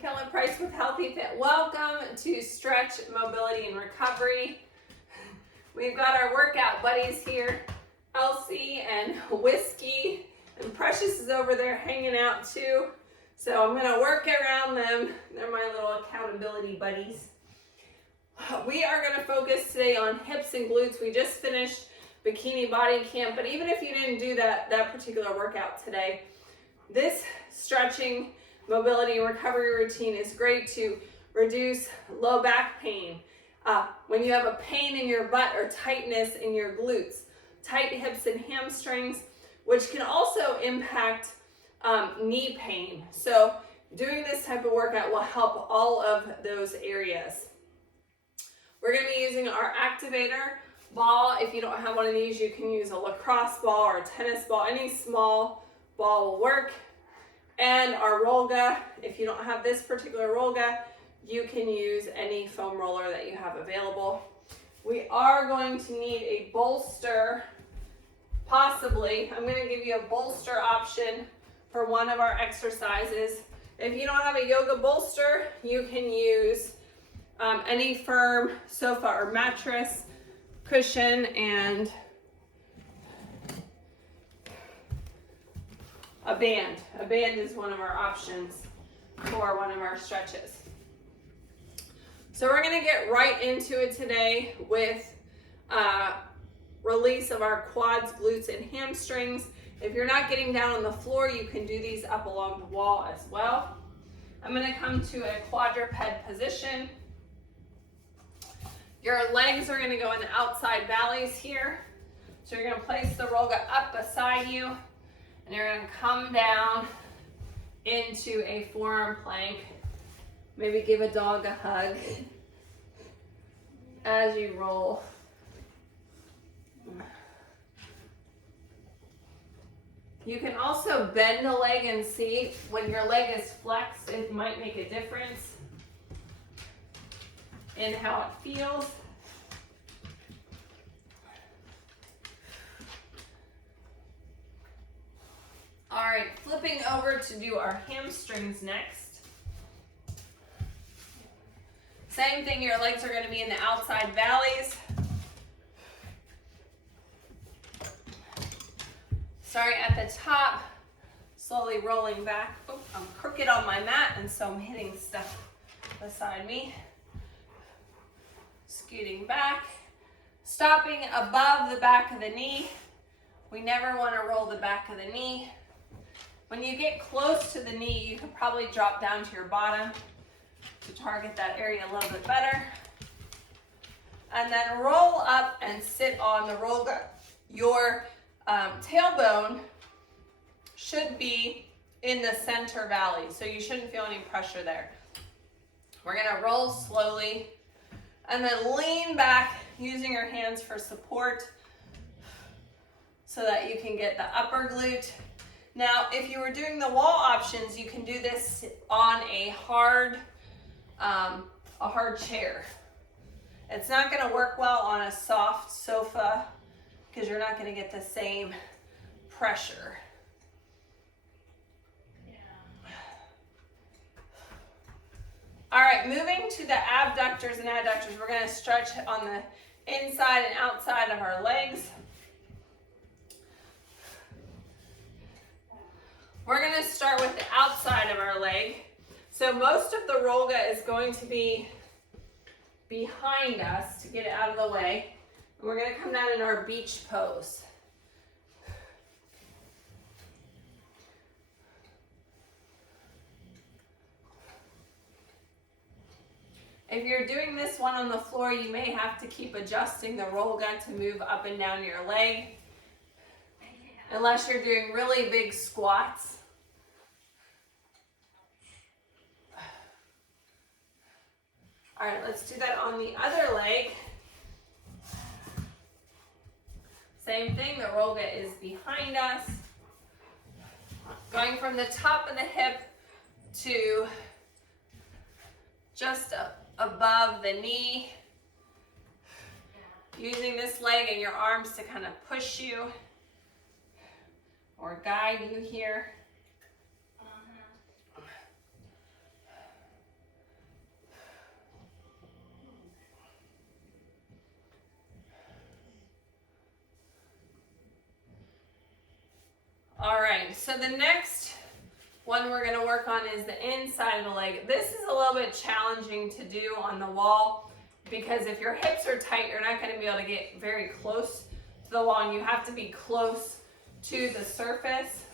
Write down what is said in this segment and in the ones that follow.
Kelly Price with Healthy Fit. Welcome to Stretch, Mobility, and Recovery. We've got our workout buddies here, Elsie and Whiskey, and Precious is over there hanging out too. So I'm gonna work around them. They're my little accountability buddies. We are gonna focus today on hips and glutes. We just finished Bikini Body Camp, but even if you didn't do that particular workout today, this stretching, mobility, and recovery routine is great to reduce low back pain. When you have a pain in your butt or tightness in your glutes, tight hips and hamstrings, which can also impact knee pain. So doing this type of workout will help all of those areas. We're going to be using our activator ball. If you don't have one of these, you can use a lacrosse ball or a tennis ball. Any small ball will work. And our Rolga, if you don't have this particular Rolga, you can use any foam roller that you have available. We are going to need a bolster, possibly. I'm going to give you a bolster option for one of our exercises. If you don't have a yoga bolster, you can use any firm sofa or mattress, cushion, and a band. A band is one of our options for one of our stretches. So we're going to get right into it today with release of our quads, glutes, and hamstrings. If you're not getting down on the floor, you can do these up along the wall as well. I'm going to come to a quadruped position. Your legs are going to go in the outside valleys here. So you're going to place the Rolga up beside you, and you're going to come down into a forearm plank. Maybe give a dog a hug as you roll. You can also bend a leg and see when your leg is flexed, it might make a difference in how it feels. All right, flipping over to do our hamstrings next. Same thing, your legs are going to be in the outside valleys. Starting at the top, slowly rolling back. Oh, I'm crooked on my mat, and so I'm hitting stuff beside me. Scooting back, stopping above the back of the knee. We never want to roll the back of the knee. When you get close to the knee, you can probably drop down to your bottom to target that area a little bit better. And then roll up and sit on the Rolga. Your tailbone should be in the center valley, so you shouldn't feel any pressure there. We're going to roll slowly and then lean back using your hands for support so that you can get the upper glute. Now, if you were doing the wall options, you can do this on a hard chair. It's not going to work well on a soft sofa because you're not going to get the same pressure. All right, moving to the abductors and adductors, we're going to stretch on the inside and outside of our legs. We're going to start with the outside of our leg. So most of the Rolga is going to be behind us to get it out of the way. And we're going to come down in our beach pose. If you're doing this one on the floor, you may have to keep adjusting the Rolga to move up and down your leg, unless you're doing really big squats. All right, let's do that on the other leg. Same thing, the Rolga is behind us. Going from the top of the hip to just above the knee. Using this leg and your arms to kind of push you or guide you here. right, so the next one we're gonna work on is the inside of the leg. This is a little bit challenging to do on the wall because if your hips are tight, you're not gonna be able to get very close to the wall, and you have to be close to the surface.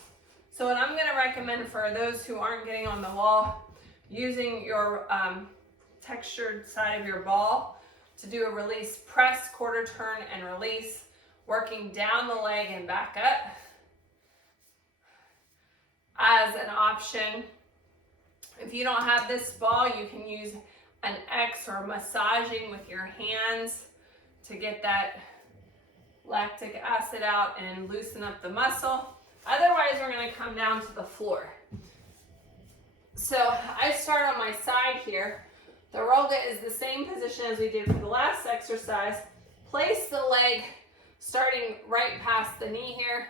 So what I'm gonna recommend for those who aren't getting on the wall, using your textured side of your ball to do a release press, quarter turn, and release, working down the leg and back up as an option. If you don't have this ball, you can use an X or massaging with your hands to get that lactic acid out and loosen up the muscle. Otherwise, we're going to come down to the floor. So I start on my side here. The roga is the same position as we did for the last exercise. Place the leg starting right past the knee here,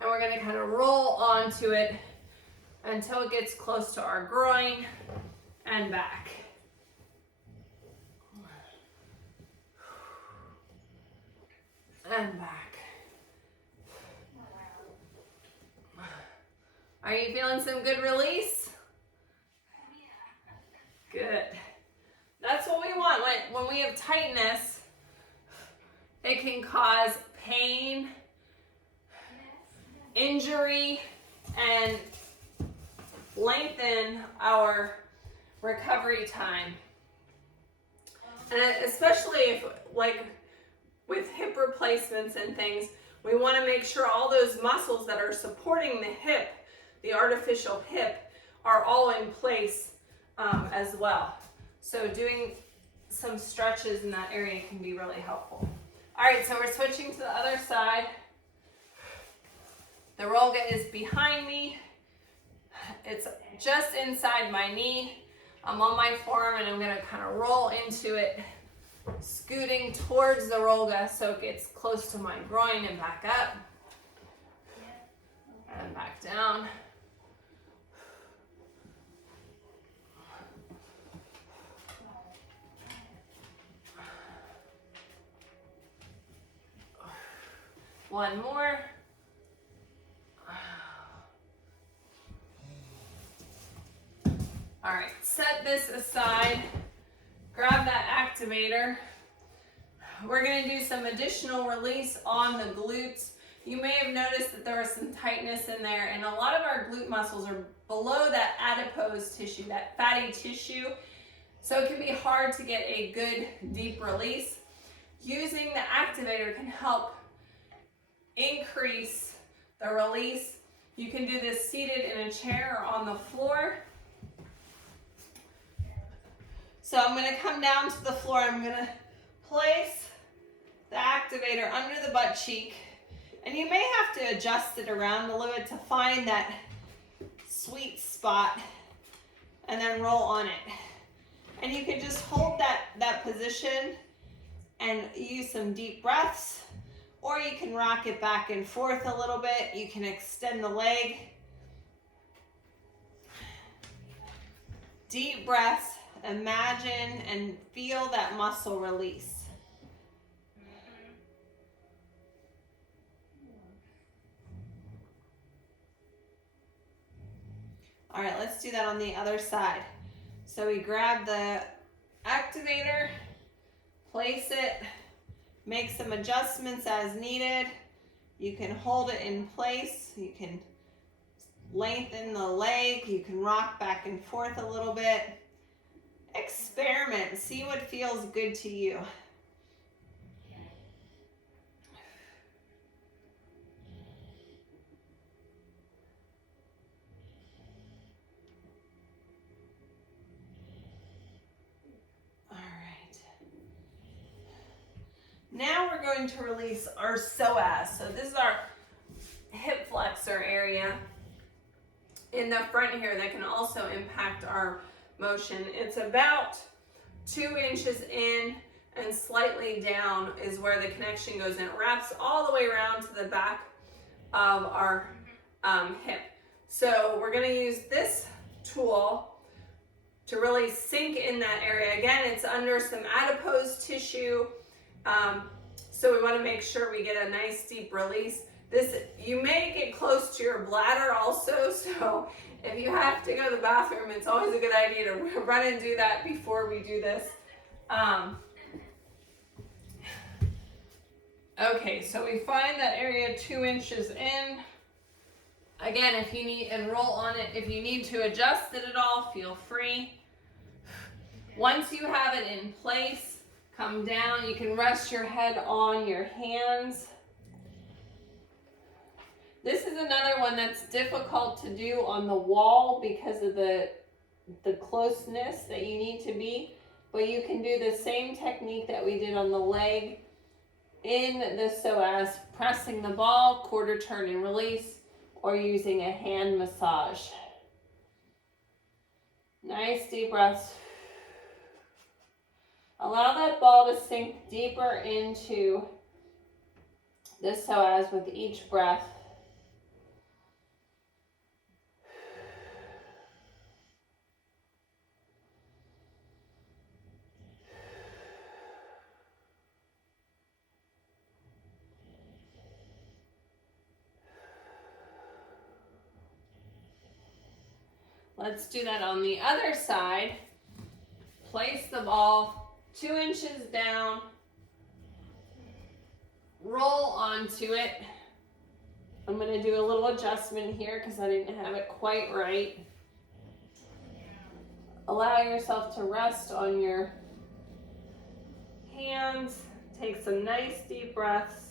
and we're going to kind of roll onto it until it gets close to our groin and back. And back. Are you feeling some good release? Good. That's what we want. When we have tightness, it can cause pain, injury, and lengthen our recovery time. And especially if, like with hip replacements and things, we want to make sure all those muscles that are supporting the hip, the artificial hip, are all in place as well. So doing some stretches in that area can be really helpful. All right, so we're switching to the other side. The roga is behind me. It's just inside my knee. I'm on my forearm and I'm gonna kind of roll into it, scooting towards the roga so it gets close to my groin and back up. And back down. One more. All right, set this aside. Grab that activator. We're going to do some additional release on the glutes. You may have noticed that there was some tightness in there, and a lot of our glute muscles are below that adipose tissue, that fatty tissue. So it can be hard to get a good deep release. Using the activator can help increase the release. You can do this seated in a chair or on the floor. So I'm going to come down to the floor. I'm going to place the activator under the butt cheek. And you may have to adjust it around a little bit to find that sweet spot and then roll on it. And you can just hold that position and use some deep breaths, or you can rock it back and forth a little bit. You can extend the leg. Deep breaths. Imagine and feel that muscle release. All right, let's do that on the other side. So we grab the activator, place it, make some adjustments as needed. You can hold it in place. You can lengthen the leg. You can rock back and forth a little bit. Experiment, see what feels good to you. All right. Now we're going to release our psoas. So this is our hip flexor area in the front here that can also impact our motion. It's about 2 inches in and slightly down is where the connection goes, and it wraps all the way around to the back of our hip. So we're going to use this tool to really sink in that area. Again, it's under some adipose tissue, so we want to make sure we get a nice deep release. You may get close to your bladder also, so if you have to go to the bathroom, it's always a good idea to run and do that before we do this. Okay, so we find that area 2 inches in. Again, if you need, and roll on it, if you need to adjust it at all, feel free. Once you have it in place, come down. You can rest your head on your hands. This is another one that's difficult to do on the wall because of the closeness that you need to be, but you can do the same technique that we did on the leg in the psoas, pressing the ball, quarter turn and release, or using a hand massage. Nice deep breaths. Allow that ball to sink deeper into the psoas with each breath. Let's do that on the other side. Place the ball 2 inches down. Roll onto it. I'm going to do a little adjustment here because I didn't have it quite right. Allow yourself to rest on your hands. Take some nice deep breaths.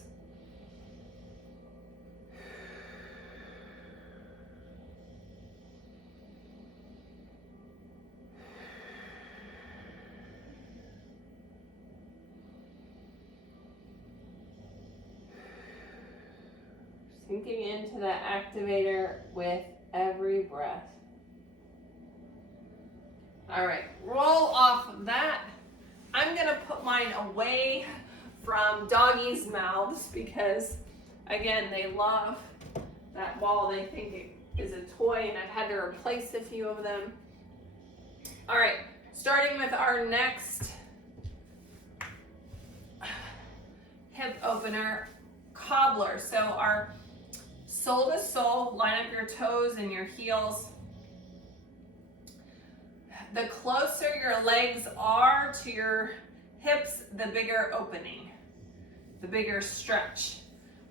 Sinking into that activator with every breath. All right, roll off of that. I'm gonna put mine away from doggies' mouths because, again, they love that ball. They think it is a toy, and I've had to replace a few of them. All right, starting with our next hip opener, cobbler. So our sole to sole, line up your toes and your heels. The closer your legs are to your hips, the bigger opening, the bigger stretch.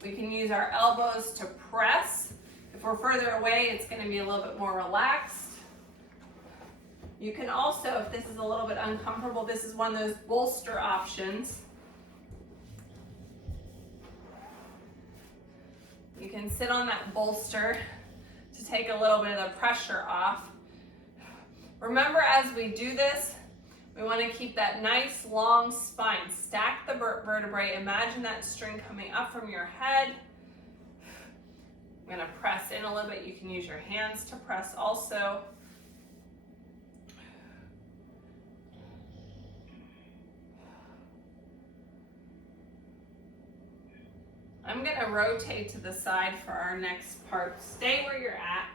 We can use our elbows to press. If we're further away, it's going to be a little bit more relaxed. You can also, if this is a little bit uncomfortable, this is one of those bolster options. You can sit on that bolster to take a little bit of the pressure off. Remember, as we do this, we want to keep that nice long spine. Stack the vertebrae. Imagine that string coming up from your head. I'm going to press in a little bit. You can use your hands to press also. I'm going to rotate to the side for our next part. Stay where you're at.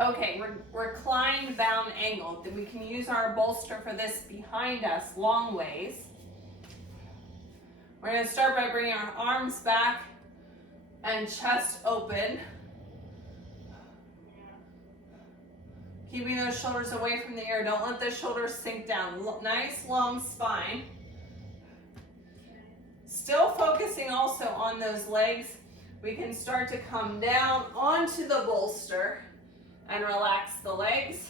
Okay, reclined bound angle. Then we can use our bolster for this behind us, long ways. We're going to start by bringing our arms back and chest open. Keeping those shoulders away from the air. Don't let the shoulders sink down. Nice long spine. Still focusing also on those legs. We can start to come down onto the bolster and relax the legs,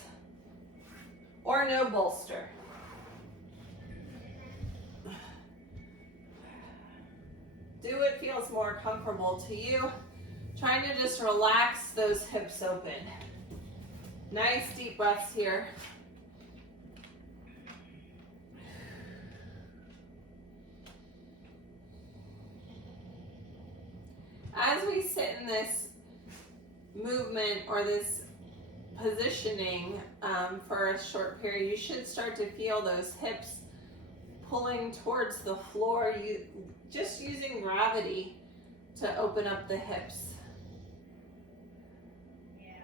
or no bolster. Do what feels more comfortable to you. Trying to just relax those hips open. Nice deep breaths here. As we sit in this movement or this positioning for a short period, you should start to feel those hips pulling towards the floor. Just using gravity to open up the hips. Yeah.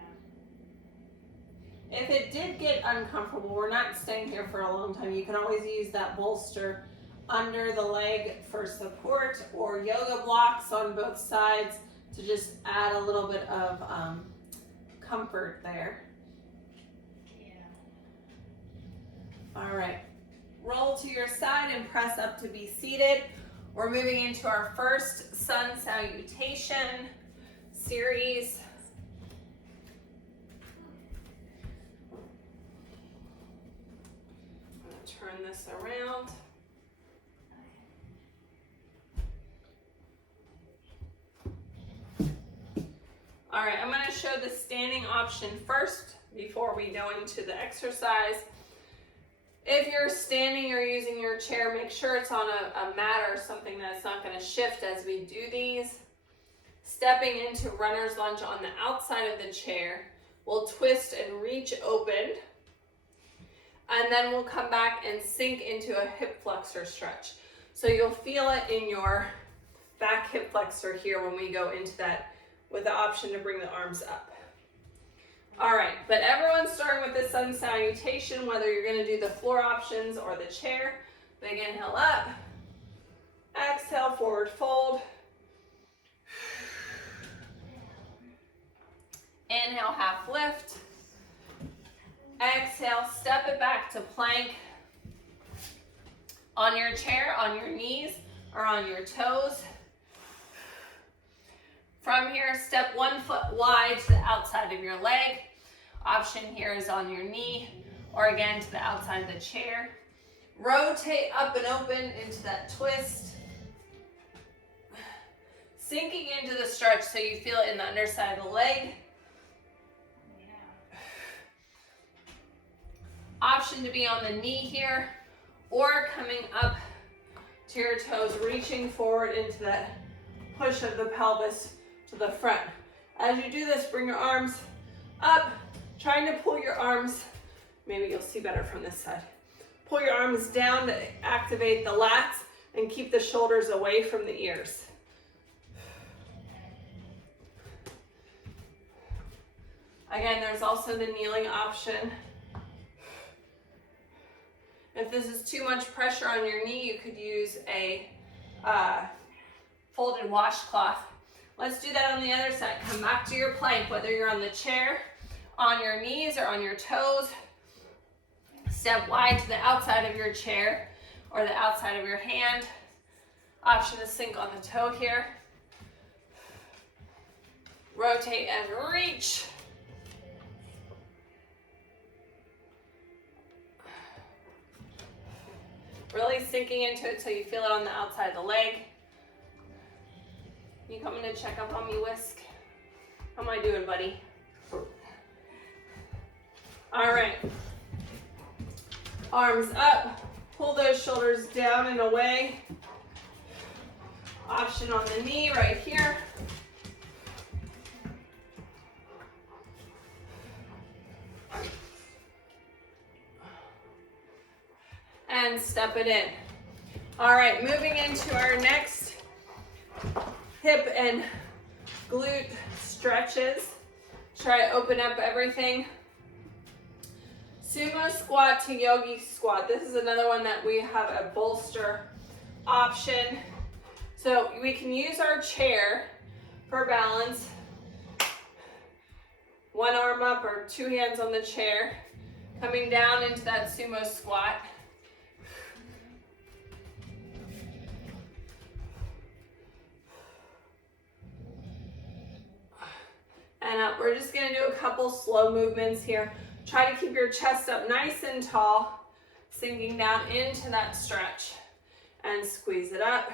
If it did get uncomfortable, we're not staying here for a long time. You can always use that bolster under the leg for support, or yoga blocks on both sides to just add a little bit of comfort there. All right, roll to your side and press up to be seated. We're moving into our first sun salutation series. I'm going to turn this around. All right, I'm going to show the standing option first before we go into the exercise. If you're standing or using your chair, make sure it's on a mat or something that's not going to shift as we do these. Stepping into runner's lunge on the outside of the chair, we'll twist and reach open, and then we'll come back and sink into a hip flexor stretch. So you'll feel it in your back hip flexor here when we go into that, with the option to bring the arms up. All right, but everyone's starting with the sun salutation, whether you're gonna do the floor options or the chair. Big inhale up, exhale, forward fold. Inhale, half lift. Exhale, step it back to plank. On your chair, on your knees, or on your toes. From here, step 1 foot wide to the outside of your leg. Option here is on your knee, or again to the outside of the chair. Rotate up and open into that twist. Sinking into the stretch so you feel it in the underside of the leg. Option to be on the knee here, or coming up to your toes, reaching forward into that push of the pelvis to the front. As you do this, bring your arms up, trying to pull your arms, maybe you'll see better from this side. Pull your arms down to activate the lats and keep the shoulders away from the ears. Again, there's also the kneeling option. If this is too much pressure on your knee, you could use a folded washcloth. Let's do that on the other side. Come back to your plank, whether you're on the chair, on your knees, or on your toes. Step wide to the outside of your chair or the outside of your hand. Option to sink on the toe here. Rotate and reach. Really sinking into it so you feel it on the outside of the leg. You coming to check up on me, Whisk? How am I doing, buddy? All right. Arms up. Pull those shoulders down and away. Option on the knee right here. And step it in. All right, moving into our next hip and glute stretches. Try to open up everything. Sumo squat to yogi squat. This is another one that we have a bolster option. So we can use our chair for balance. One arm up or two hands on the chair. Coming down into that sumo squat. And up. We're just gonna do a couple slow movements here. Try to keep your chest up nice and tall, sinking down into that stretch and squeeze it up.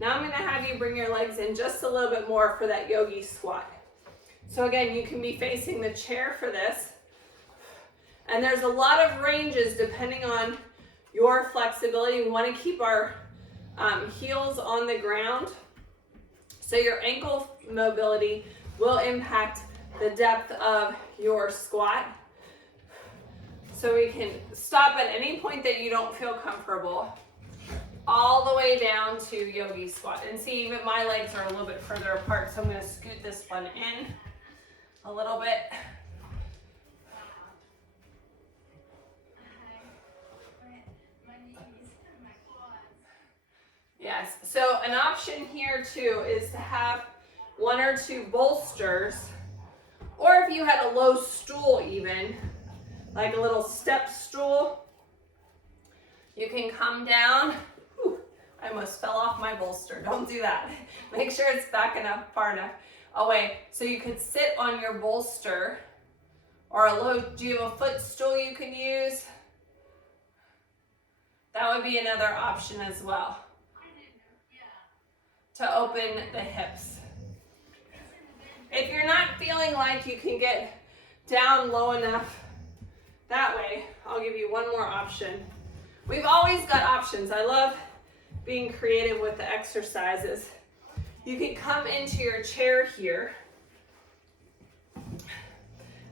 Now I'm gonna have you bring your legs in just a little bit more for that yogi squat. So again, you can be facing the chair for this. And there's a lot of ranges depending on your flexibility. We wanna keep our heels on the ground. So your ankle mobility will impact the depth of your squat. So we can stop at any point that you don't feel comfortable, all the way down to yogi squat. And see, even my legs are a little bit further apart, so I'm gonna scoot this one in a little bit. Yes, so an option here too is to have 1 or 2 bolsters, or if you had a low stool even, like a little step stool, you can come down. Whew, I almost fell off my bolster. Don't do that. Make sure it's back enough, far enough away. So you could sit on your bolster, or a low, do you have a footstool you can use? That would be another option as well, to open the hips. If you're not feeling like you can get down low enough that way, I'll give you one more option. We've always got options. I love being creative with the exercises. You can come into your chair here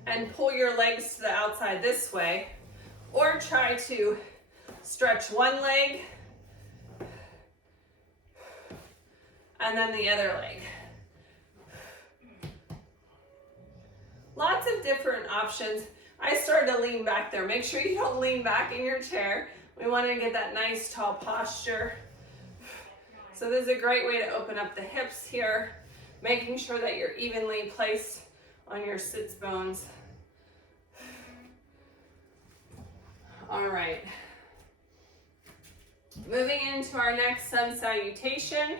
and pull your legs to the outside this way, or try to stretch one leg and then the other leg. Lots of different options. I started to lean back there. Make sure you don't lean back in your chair. We want to get that nice tall posture. So this is a great way to open up the hips here, making sure that you're evenly placed on your sits bones. All right. Moving into our next sun salutation.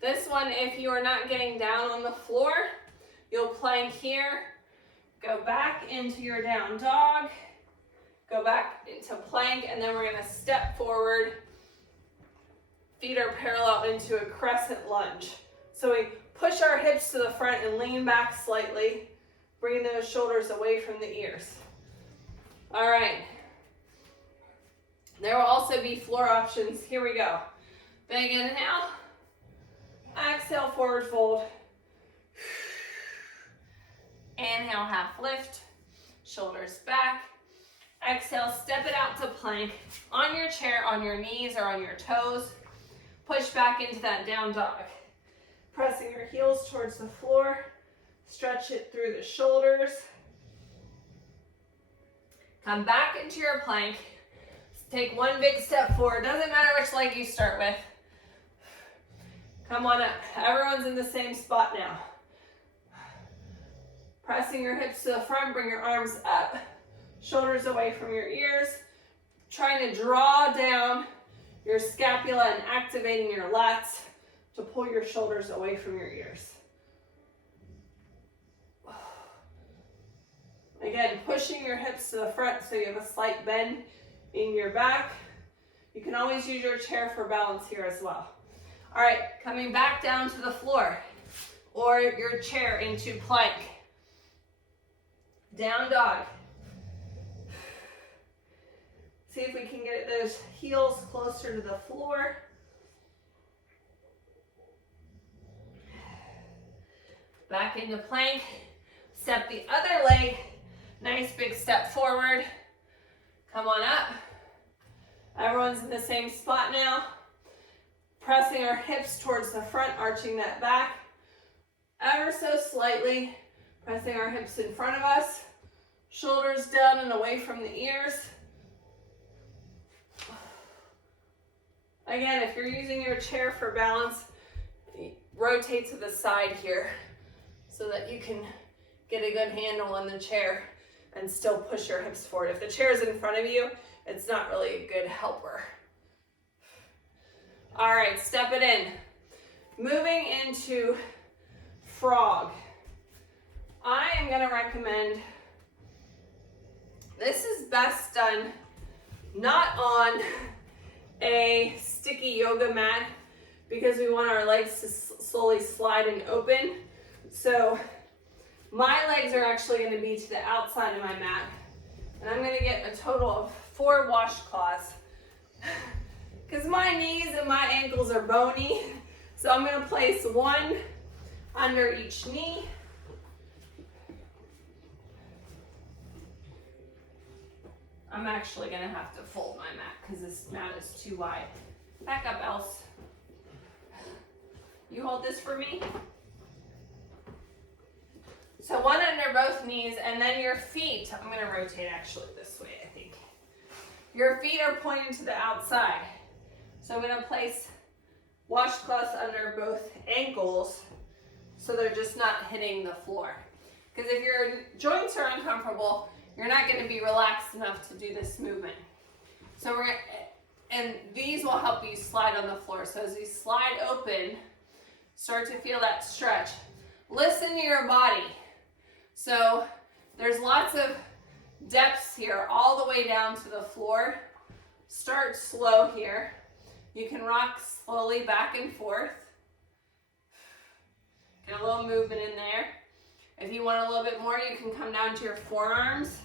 This one, if you are not getting down on the floor, you'll plank here, go back into your down dog, go back into plank, and then we're going to step forward. Feet are parallel into a crescent lunge. So we push our hips to the front and lean back slightly, bringing those shoulders away from the ears. All right. There will also be floor options. Here we go. Big inhale. Exhale, forward fold. Inhale, half lift. Shoulders back. Exhale, step it out to plank. On your chair, on your knees or on your toes. Push back into that down dog. Pressing your heels towards the floor. Stretch it through the shoulders. Come back into your plank. Take one big step forward. Doesn't matter which leg you start with. Come on up. Everyone's in the same spot now. Pressing your hips to the front, bring your arms up. Shoulders away from your ears. Trying to draw down your scapula and activating your lats to pull your shoulders away from your ears. Again, pushing your hips to the front so you have a slight bend in your back. You can always use your chair for balance here as well. All right, coming back down to the floor or your chair into plank. Down dog. See if we can get those heels closer to the floor. Back into plank. Step the other leg. Nice big step forward. Come on up. Everyone's in the same spot now. Pressing our hips towards the front, arching that back. Ever so slightly. Pressing our hips in front of us. Shoulders down and away from the ears. Again, if you're using your chair for balance, rotate to the side here so that you can get a good handle on the chair and still push your hips forward. If the chair is in front of you, it's not really a good helper. All right, step it in. Moving into frog. I am going to recommend, this is best done not on a sticky yoga mat because we want our legs to slowly slide and open. So my legs are actually going to be to the outside of my mat. And I'm going to get a total of 4 washcloths because my knees and my ankles are bony. So I'm going to place 1 under each knee. I'm actually going to have to fold my mat because this mat is too wide. Back up, Else. You hold this for me. So one under both knees, and then your feet, I'm going to rotate actually this way, I think. Your feet are pointing to the outside. So I'm going to place washcloths under both ankles so they're just not hitting the floor. Because if your joints are uncomfortable, you're not going to be relaxed enough to do this movement. So and these will help you slide on the floor. So as you slide open, start to feel that stretch. Listen to your body. So there's lots of depths here all the way down to the floor. Start slow here. You can rock slowly back and forth. Get a little movement in there. If you want a little bit more, you can come down to your forearms.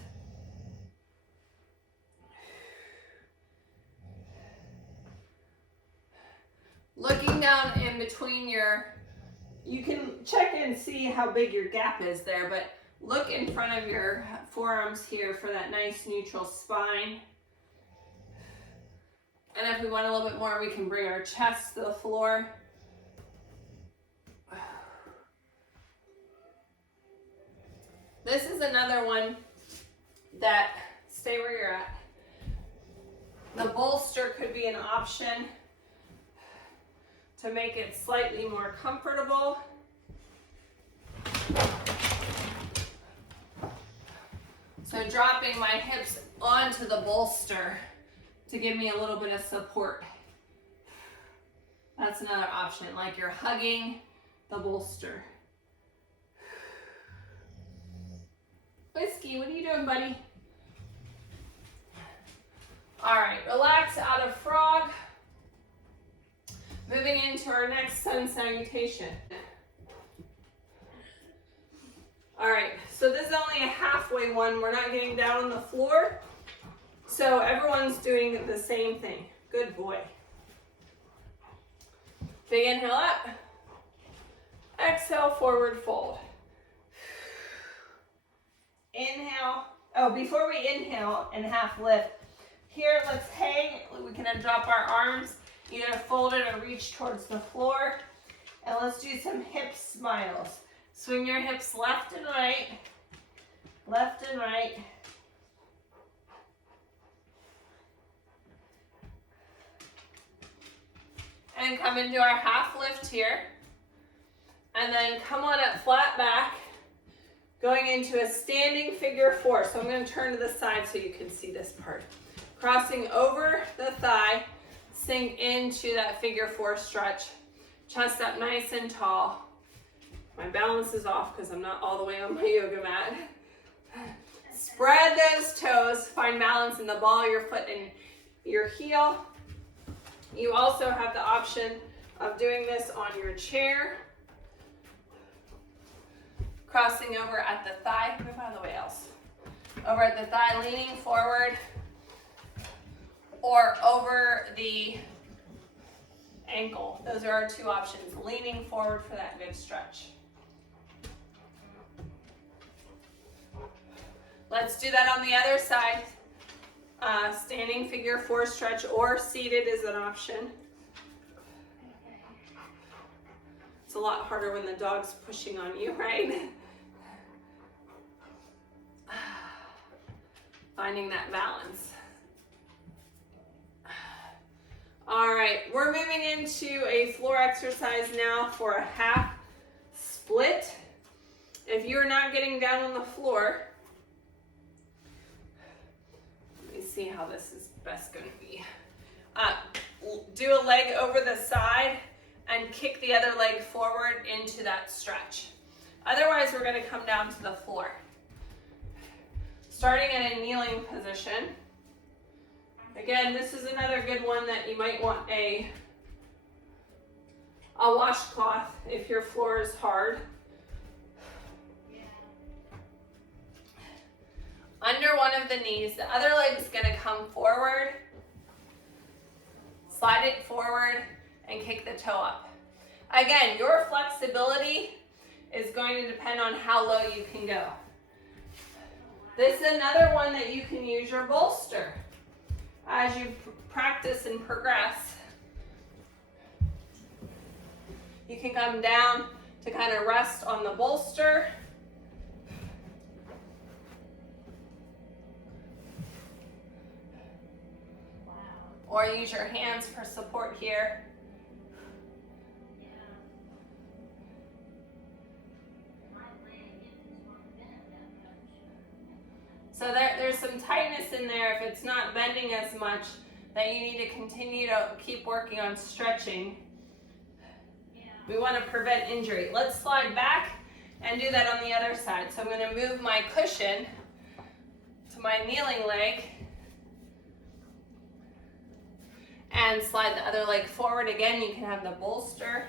Looking down in between you can check and see how big your gap is there, but look in front of your forearms here for that nice neutral spine. And if we want a little bit more, we can bring our chest to the floor. This is another one that, stay where you're at. The bolster could be an option to make it slightly more comfortable. So dropping my hips onto the bolster to give me a little bit of support. That's another option, like you're hugging the bolster. Whiskey, what are you doing, buddy? All right, relax out of frog. Moving into our next sun salutation. All right, so this is only a halfway one. We're not getting down on the floor. So everyone's doing the same thing. Good boy. Big inhale up. Exhale, forward fold. Inhale. Oh, before we inhale and half lift, here let's hang. We can drop our arms, either folded or reach towards the floor. And let's do some hip smiles. Swing your hips left and right. Left and right. And come into our half lift here. And then come on up flat back, going into a standing figure four. So I'm going to turn to the side so you can see this part. Crossing over the thigh, sink into that figure four stretch. Chest up nice and tall. My balance is off because I'm not all the way on my yoga mat. Spread those toes, find balance in the ball of your foot and your heel. You also have the option of doing this on your chair. Crossing over at the thigh, move out of the way else. Over at the thigh, leaning forward, or over the ankle. Those are our two options, leaning forward for that good stretch. Let's do that on the other side. Standing figure four stretch or seated is an option. It's a lot harder when the dog's pushing on you, right? Finding that balance. All right, we're moving into a floor exercise now for a half split. If you're not getting down on the floor, let me see how this is best going to be. Do a leg over the side and kick the other leg forward into that stretch. Otherwise, we're going to come down to the floor. Starting in a kneeling position. Again, this is another good one that you might want a washcloth if your floor is hard. Under one of the knees, the other leg's going to come forward, slide it forward, and kick the toe up. Again, your flexibility is going to depend on how low you can go. This is another one that you can use your bolster as you practice and progress. You can come down to kind of rest on the bolster or use your hands for support here. So there's some tightness in there if it's not bending as much, that you need to continue to keep working on stretching. We want to prevent injury. Let's slide back and do that on the other side. So I'm going to move my cushion to my kneeling leg and slide the other leg forward again. You can have the bolster.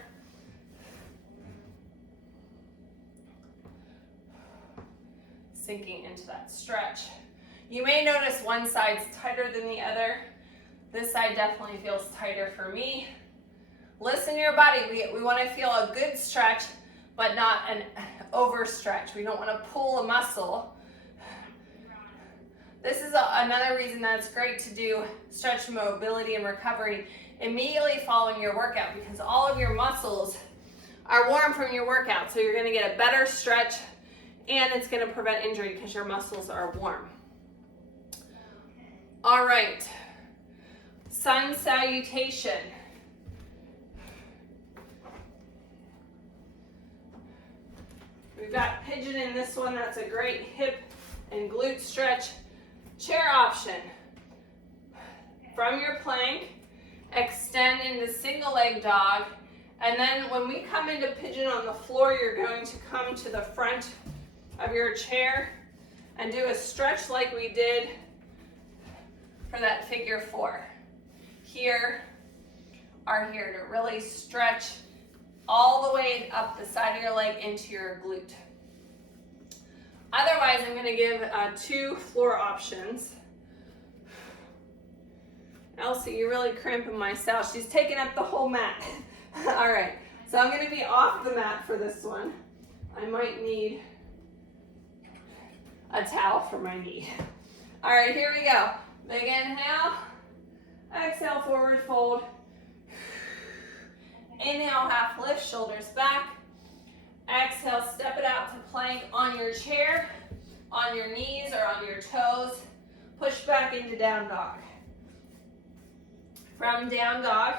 Sinking into that stretch. You may notice one side's tighter than the other. This side definitely feels tighter for me. Listen to your body. We want to feel a good stretch, but not an overstretch. We don't want to pull a muscle. This is another reason that it's great to do stretch mobility and recovery immediately following your workout, because all of your muscles are warm from your workout. So you're going to get a better stretch, and it's going to prevent injury because your muscles are warm. All right. Sun salutation. We've got pigeon in this one. That's a great hip and glute stretch. Chair option. From your plank, extend into single leg dog. And then when we come into pigeon on the floor, you're going to come to the front of your chair and do a stretch like we did for that figure 4. Here to really stretch all the way up the side of your leg into your glute. Otherwise, I'm going to give 2 floor options. Elsie, you're really cramping my style. She's taking up the whole mat. All right, so I'm going to be off the mat for this one. I might need a towel for my knee. All right, here we go. Big inhale. Exhale, forward fold. Inhale, half lift, shoulders back. Exhale, step it out to plank on your chair, on your knees or on your toes. Push back into down dog. From down dog,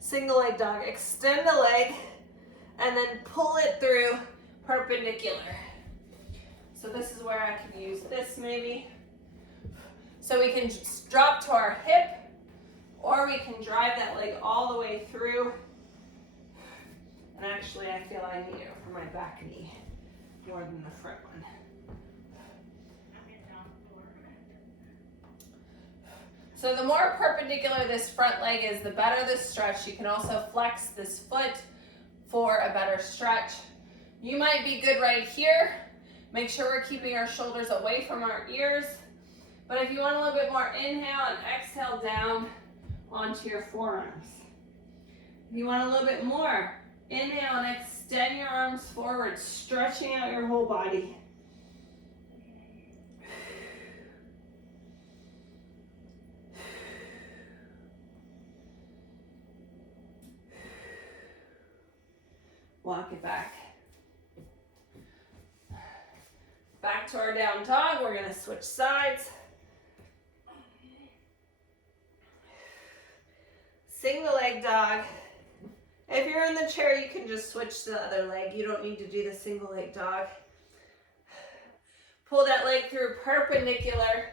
single leg dog. Extend the leg and then pull it through perpendicular. So this is where I can use this maybe. So we can just drop to our hip, or we can drive that leg all the way through. And actually, I feel I need it for my back knee more than the front one. So the more perpendicular this front leg is, the better the stretch. You can also flex this foot for a better stretch. You might be good right here. Make sure we're keeping our shoulders away from our ears. But if you want a little bit more, inhale and exhale down onto your forearms. If you want a little bit more, inhale and extend your arms forward, stretching out your whole body. Walk it back. Back to our down dog. We're going to switch sides. Single leg dog. If you're in the chair, you can just switch to the other leg. You don't need to do the single leg dog. Pull that leg through perpendicular.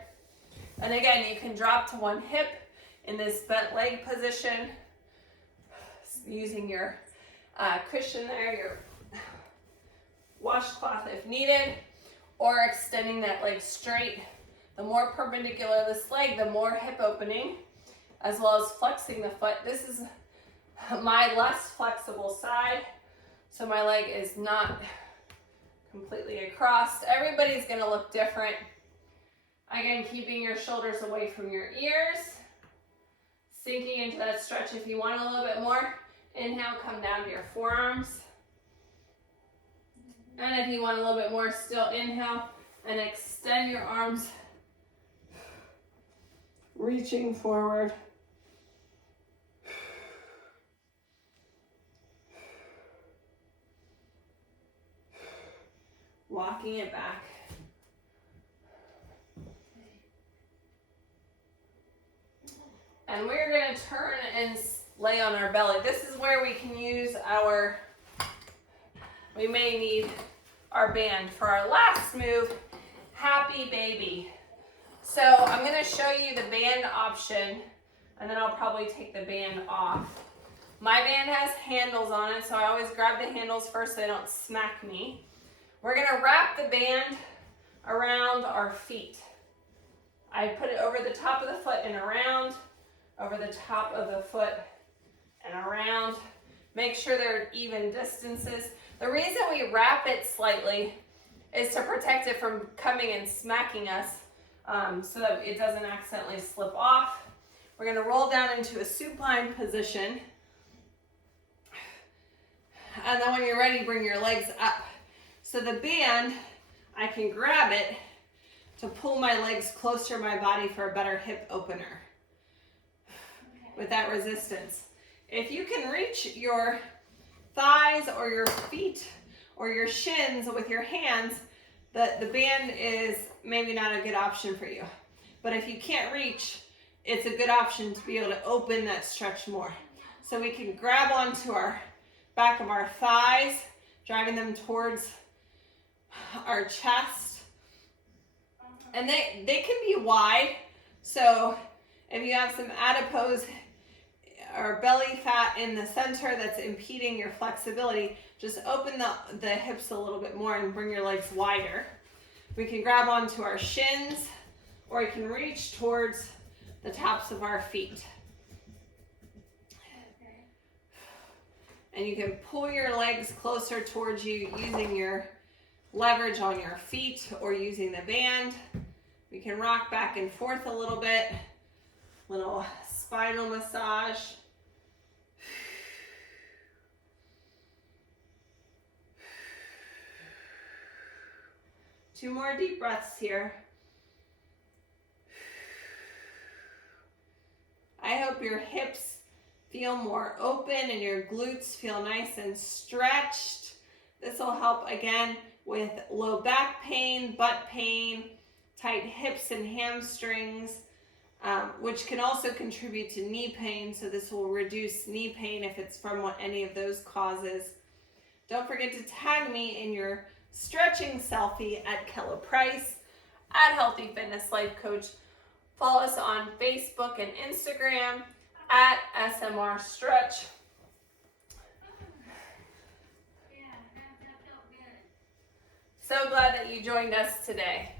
And again, you can drop to one hip in this bent leg position, using your cushion there, your washcloth if needed, or extending that leg straight. The more perpendicular this leg, the more hip opening, as well as flexing the foot. This is my less flexible side, so my leg is not completely across. Everybody's gonna look different. Again, keeping your shoulders away from your ears, sinking into that stretch. If you want a little bit more, inhale, come down to your forearms. And if you want a little bit more, still inhale and extend your arms, reaching forward. Walking it back. And we're gonna turn and lay on our belly. This is where we can use we may need our band for our last move, happy baby. So I'm gonna show you the band option, and then I'll probably take the band off. My band has handles on it, so I always grab the handles first so they don't smack me. We're gonna wrap the band around our feet. I put it over the top of the foot and around, over the top of the foot and around. Make sure they're even distances. The reason we wrap it slightly is to protect it from coming and smacking us, so that it doesn't accidentally slip off. We're gonna roll down into a supine position. And then when you're ready, bring your legs up. So the band, I can grab it to pull my legs closer to my body for a better hip opener with that resistance. If you can reach your thighs or your feet or your shins with your hands, the band is maybe not a good option for you. But if you can't reach, it's a good option to be able to open that stretch more. So we can grab onto our back of our thighs, driving them towards our chest. And they can be wide. So if you have some adipose or belly fat in the center that's impeding your flexibility, just open the hips a little bit more and bring your legs wider. We can grab onto our shins, or you can reach towards the tops of our feet. And you can pull your legs closer towards you using your leverage on your feet or using the band. We can rock back and forth a little bit. Little spinal massage. Two more deep breaths here. I hope your hips feel more open and your glutes feel nice and stretched. This will help again with low back pain, butt pain, tight hips and hamstrings, which can also contribute to knee pain. So this will reduce knee pain if it's from any of those causes. Don't forget to tag me in your stretching selfie at Kella Price, at Healthy Fitness Life Coach. Follow us on Facebook and Instagram at SMR Stretch. So glad that you joined us today.